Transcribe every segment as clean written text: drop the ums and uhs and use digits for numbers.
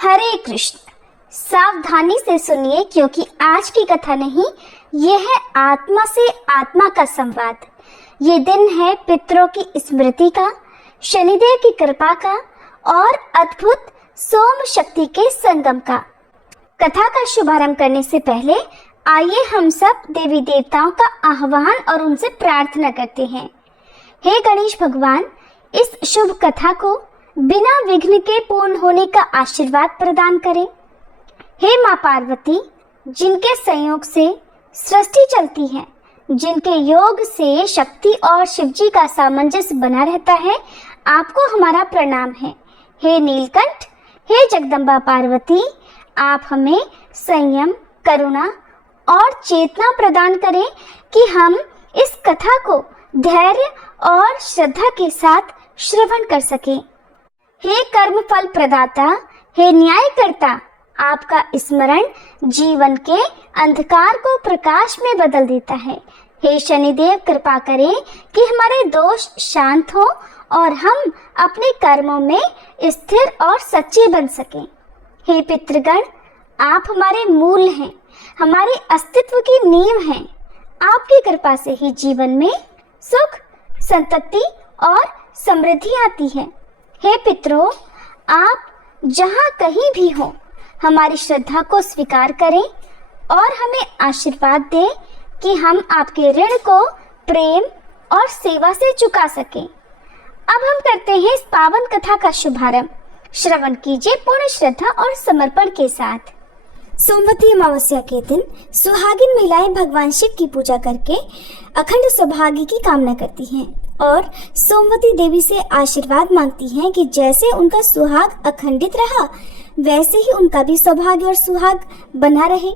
हरे कृष्ण। सावधानी से सुनिए क्योंकि आज की कथा नहीं, ये है आत्मा से आत्मा का संवाद। ये दिन है पितरों की स्मृति का, शनिदेव की कृपा का और अद्भुत सोम शक्ति के संगम का। कथा का शुभारंभ करने से पहले आइए हम सब देवी देवताओं का आह्वान और उनसे प्रार्थना करते हैं। हे गणेश भगवान, इस शुभ कथा को बिना विघ्न के पूर्ण होने का आशीर्वाद प्रदान करें। हे माँ पार्वती, जिनके संयोग से सृष्टि चलती है, जिनके योग से शक्ति और शिवजी का सामंजस्य बना रहता है, आपको हमारा प्रणाम है। हे नीलकंठ, हे जगदम्बा पार्वती, आप हमें संयम, करुणा और चेतना प्रदान करें कि हम इस कथा को धैर्य और श्रद्धा के साथ श्रवण कर सकें। हे कर्म फल प्रदाता, हे न्यायकर्ता, आपका स्मरण जीवन के अंधकार को प्रकाश में बदल देता है। हे शनिदेव, कृपा करें कि हमारे दोष शांत हों और हम अपने कर्मों में स्थिर और सच्चे बन सकें। हे पितृगण, आप हमारे मूल हैं, हमारे अस्तित्व की नींव हैं। आपकी कृपा से ही जीवन में सुख, संतति और समृद्धि आती है। हे पितरों, आप जहाँ कहीं भी हो, हमारी श्रद्धा को स्वीकार करें और हमें आशीर्वाद दें कि हम आपके ऋण को प्रेम और सेवा से चुका सकें। अब हम करते हैं इस पावन कथा का शुभारंभ। श्रवण कीजिए पूर्ण श्रद्धा और समर्पण के साथ। सोमवती अमावस्या के दिन सुहागिन महिलाएं भगवान शिव की पूजा करके अखंड सौभाग्य की कामना करती हैं और सोमवती देवी से आशीर्वाद मांगती हैं कि जैसे उनका सुहाग अखंडित रहा, वैसे ही उनका भी सौभाग्य और सुहाग बना रहे।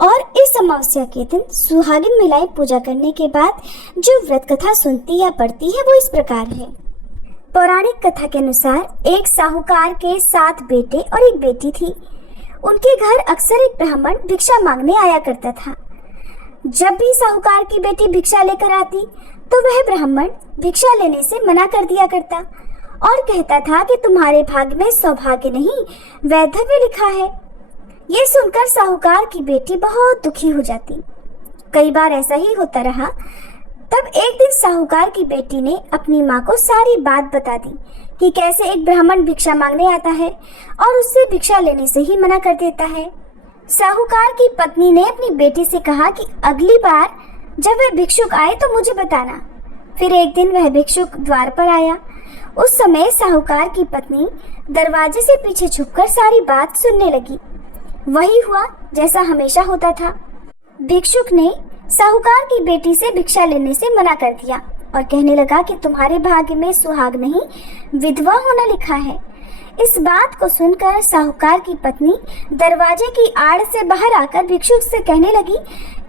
और इस अमावस्या के दिन सुहागिन महिलाएं पूजा करने के बाद जो व्रत कथा सुनती या पढ़ती है वो इस प्रकार है। पौराणिक कथा के अनुसार एक साहूकार के 7 बेटे और एक बेटी थी। उनके घर अक्सर एक ब्राह्मण भिक्षा मांगने आया करता था। जब भी साहूकार की बेटी भिक्षा लेकर आती तो वह ब्राह्मण भिक्षा लेने से मना कर दिया करता और कहता था कि तुम्हारे भाग्य में सौभाग्य नहीं, वैधव्य लिखा है। ये सुनकर साहूकार की बेटी बहुत दुखी हो जाती। कई बार ऐसा ही होता रहा। तब एक दिन साहूकार की बेटी ने अपनी माँ को सारी बात बता दी कि कैसे एक ब्राह्मण भिक्षा मांगने आता है और उससे भिक्षा लेने से ही मना कर देता है। साहूकार की पत्नी ने अपनी बेटी से कहा कि अगली बार जब वह भिक्षुक आए तो मुझे बताना। फिर एक दिन वह भिक्षुक द्वार पर आया। उस समय साहूकार की पत्नी दरवाजे से पीछे छुपकर सारी बात सुनने लगी। वही हुआ जैसा हमेशा होता था। भिक्षुक ने साहूकार की बेटी से भिक्षा लेने से मना कर दिया और कहने लगा कि तुम्हारे भाग्य में सुहाग नहीं, विधवा होना लिखा है। इस बात को सुनकर साहूकार की पत्नी दरवाजे की आड़ से बाहर आकर भिक्षुक से कहने लगी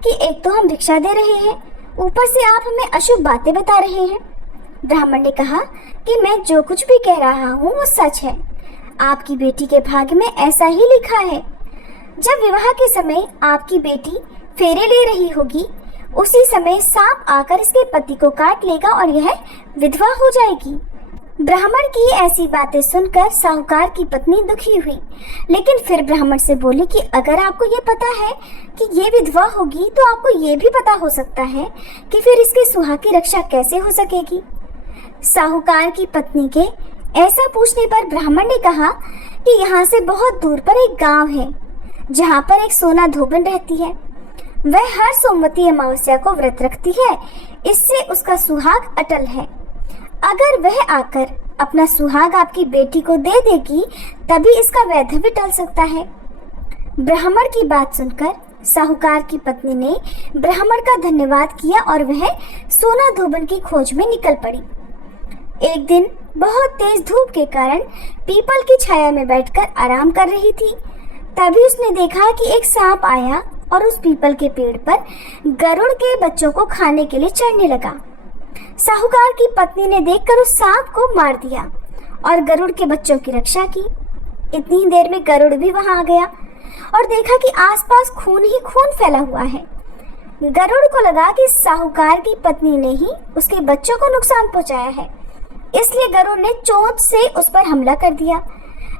कि एक तो हम भिक्षा दे रहे हैं, ऊपर से आप हमें अशुभ बातें बता रहे हैं। ब्राह्मण ने कहा कि मैं जो कुछ भी कह रहा हूँ वो सच है। आपकी बेटी के भाग्य में ऐसा ही लिखा है। जब विवाह के समय आपकी बेटी फेरे ले रही होगी, उसी समय सांप आकर इसके पति को काट लेगा और यह विधवा हो जाएगी। ब्राह्मण की ऐसी बातें सुनकर साहूकार की पत्नी दुखी हुई, लेकिन फिर ब्राह्मण से बोली कि अगर आपको ये पता है कि ये विधवा होगी तो आपको ये भी पता हो सकता है कि फिर इसके सुहाग की रक्षा कैसे हो सकेगी। साहूकार की पत्नी के ऐसा पूछने पर ब्राह्मण ने कहा कि यहाँ से बहुत दूर पर एक गांव है जहाँ पर एक सोना धोबन रहती है। वह हर सोमवती अमावस्या को व्रत रखती है, इससे उसका सुहाग अटल है। अगर वह आकर अपना सुहाग आपकी बेटी को दे देगी तभी इसका वैधव्य टल सकता है। ब्राह्मण की बात सुनकर साहूकार की पत्नी ने ब्राह्मण का धन्यवाद किया और वह सोना धोबन की खोज में निकल पड़ी। एक दिन बहुत तेज धूप के कारण पीपल की छाया में बैठकर आराम कर रही थी। तभी उसने देखा कि एक सांप आया और उस पीपल के पेड़ पर गरुड़ के बच्चों को खाने के लिए चढ़ने लगा। साहूकार की पत्नी ने देखकर उस सांप को मार दिया और गरुड़ के बच्चों की रक्षा की। इतनी ही देर में गरुड़ भी वहां आ गया और देखा कि आसपास खून ही खून फैला हुआ है। गरुड़ को लगा कि साहूकार की पत्नी ने ही उसके बच्चों को नुकसान पहुंचाया है, इसलिए गरुड़ ने चोंच से उस पर हमला कर दिया।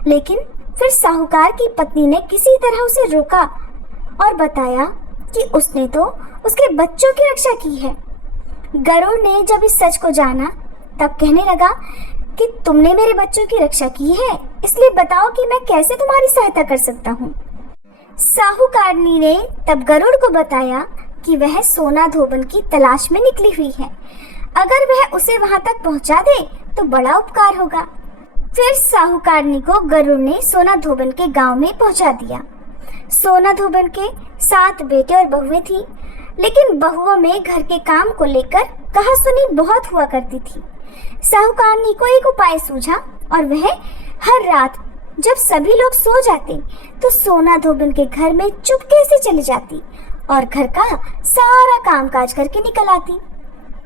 लेकिन फिर साहूकार की पत्नी ने किसी तरह उसे रोका और बताया कि उसने तो उसके बच्चों की रक्षा की है। गरुड़ ने जब इस सच को जाना तब कहने लगा कि तुमने मेरे बच्चों की रक्षा की है, इसलिए बताओ कि मैं कैसे तुम्हारी सहायता कर सकता हूँ। साहूकारनी ने तब गरुड़ को बताया कि वह सोना धोबन की तलाश में निकली हुई है, अगर वह उसे वहां तक पहुंचा दे तो बड़ा उपकार होगा। फिर साहूकारनी को गरुड़ ने सोना धोबन के गांव में पहुंचा दिया। सोना धोबन के 7 बेटे और बहुएं थी, लेकिन बहुओं में घर के काम को लेकर कहासुनी बहुत हुआ करती थी। साहूकारनी को एक उपाय सूझा और वह हर रात जब सभी लोग सो जाते तो सोना धोबन के घर में चुपके से चली जाती और घर का सारा कामकाज करके निकल आती।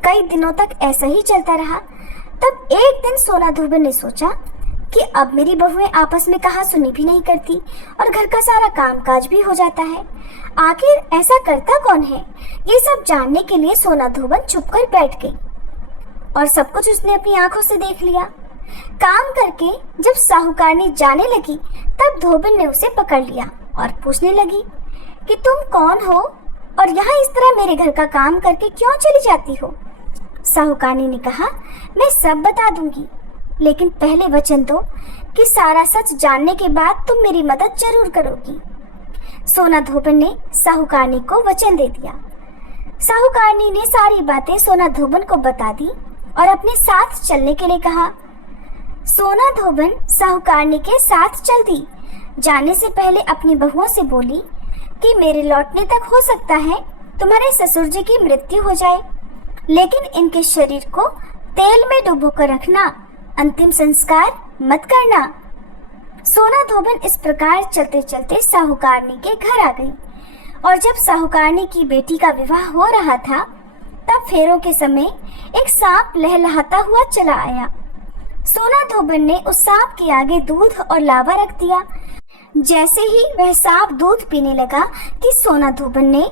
कई दिनों तक ऐसा ही चलता रहा। तब एक दिन सोना धोबन ने सोचा कि अब मेरी बहुएं आपस में कहासुनी भी नहीं करती और घर का सारा कामकाज भी हो जाता है, आखिर ऐसा करता कौन है। ये सब जानने के लिए सोना धोबन चुपकर बैठ गई और सब कुछ उसने अपनी आंखों से देख लिया। काम करके जब साहूकारनी जाने लगी तब धोबन ने उसे पकड़ लिया और पूछने लगी कि तुम कौन हो और यहाँ इस तरह मेरे घर का काम करके क्यों चली जाती हो। साहूकारनी ने कहा, मैं सब बता दूंगी, लेकिन पहले वचन दो कि सारा सच जानने के बाद तुम मेरी मदद जरूर करोगी। सोना धोबन ने साहूकारनी को वचन दे दिया। साहूकारनी ने सारी बातें सोना धोबन को बता दी और अपने साथ चलने के लिए कहा। सोना धोबन साहूकारनी के साथ चल दी। जाने से पहले अपनी बहुओं से बोली कि मेरे लौटने तक हो सकता है तुम्हारे ससुर जी की मृत्यु हो जाए, लेकिन इनके शरीर को तेल में डुबोकर रखना, अंतिम संस्कार मत करना। सोना धोबन इस प्रकार चलते चलते साहूकारनी के घर आ गई और जब साहूकारनी की बेटी का विवाह हो रहा था तब फेरों के समय एक सांप लहलहाता हुआ चला आया। सोना धोबन ने उस सांप के आगे दूध और लावा रख दिया। जैसे ही वह सांप दूध पीने लगा कि सोना धोबन ने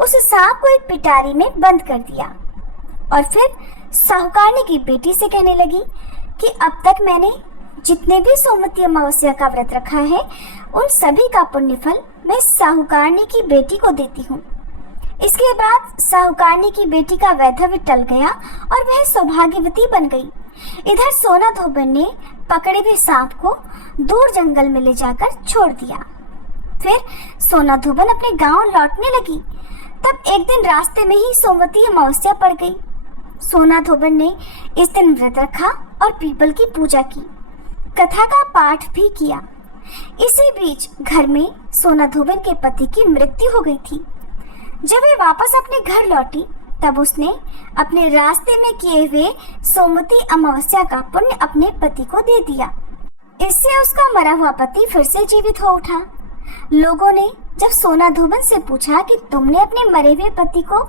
उस सांप को एक पिटारी में बंद कर दिया और फिर साहूकारनी की बेटी से कहने लगी कि अब तक मैंने जितने भी सोमवती अमावस्या का व्रत रखा है उन सभी का पुण्यफल मैं साहूकारनी की बेटी को देती हूँ। इसके बाद साहूकारनी की बेटी का वैधव्य टल गया और वह सौभाग्यवती बन गई। इधर सोना धोबन ने पकड़े हुए सांप को दूर जंगल में ले जाकर छोड़ दिया। फिर सोना धोबन अपने गांव लौटने लगी। तब एक दिन रास्ते में ही सोमवती अमावस्या पड़ गई। सोना धोबन ने इस दिन व्रत रखा और पीपल की पूजा की, कथा का पाठ भी किया। इसी बीच घर में सोना धोबन के पति की मृत्यु हो गई थी। जब वे वापस अपने घर लौटी तब उसने अपने रास्ते में किए हुए सोमवती अमावस्या का पुण्य अपने पति को दे दिया। इससे उसका मरा हुआ पति फिर से जीवित हो उठा। लोगों ने जब सोना धोबन से पूछा कि तुमने अपने मरे हुए पति को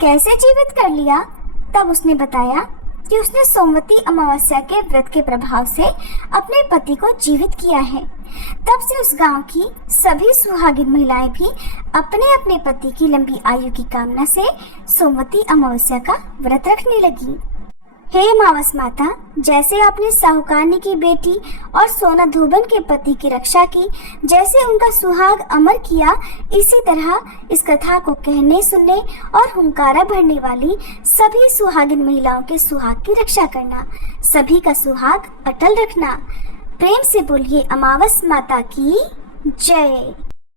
कैसे जीवित कर लिया, तब उसने बताया कि उसने सोमवती अमावस्या के व्रत के प्रभाव से अपने पति को जीवित किया है। तब से उस गांव की सभी सुहागिन महिलाएं भी अपने अपने पति की लंबी आयु की कामना से सोमवती अमावस्या का व्रत रखने लगी। हे अमावस माता, जैसे आपने साहूकारनी की बेटी और सोना धोबन के पति की रक्षा की, जैसे उनका सुहाग अमर किया, इसी तरह इस कथा को कहने सुनने और हुंकारा भरने वाली सभी सुहागिन महिलाओं के सुहाग की रक्षा करना, सभी का सुहाग अटल रखना। प्रेम से बोलिए अमावस माता की जय।